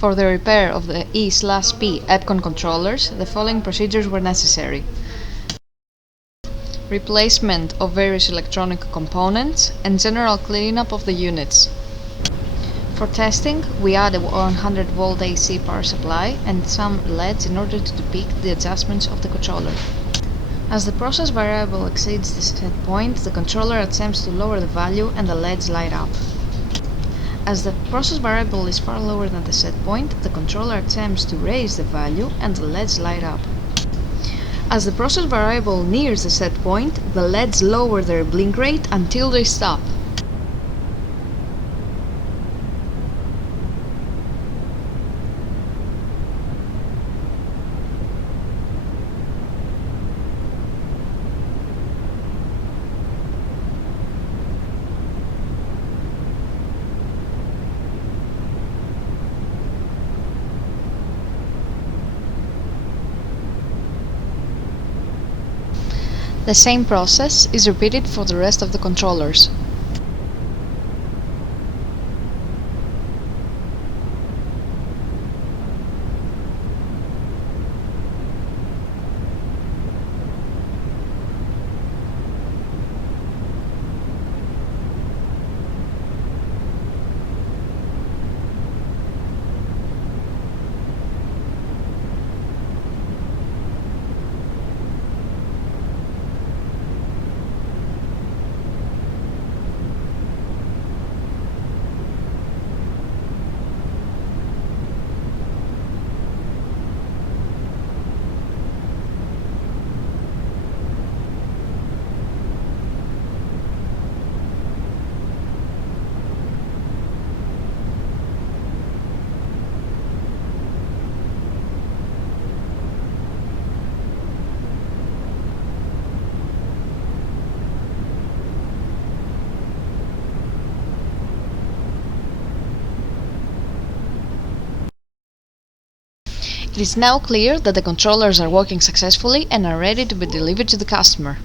For the repair of the E/P Epcon controllers, the following procedures were necessary: replacement of various electronic components and general cleanup of the units. For testing, we add a 100-volt AC power supply and some LEDs in order to depict the adjustments of the controller. As the process variable exceeds the set point, the controller attempts to lower the value and the LEDs light up. As the process variable is far lower than the set point, the controller attempts to raise the value and the LEDs light up. As the process variable nears the set point, the LEDs lower their blink rate until they stop. The same process is repeated for the rest of the controllers. It is now clear that the controllers are working successfully and are ready to be delivered to the customer.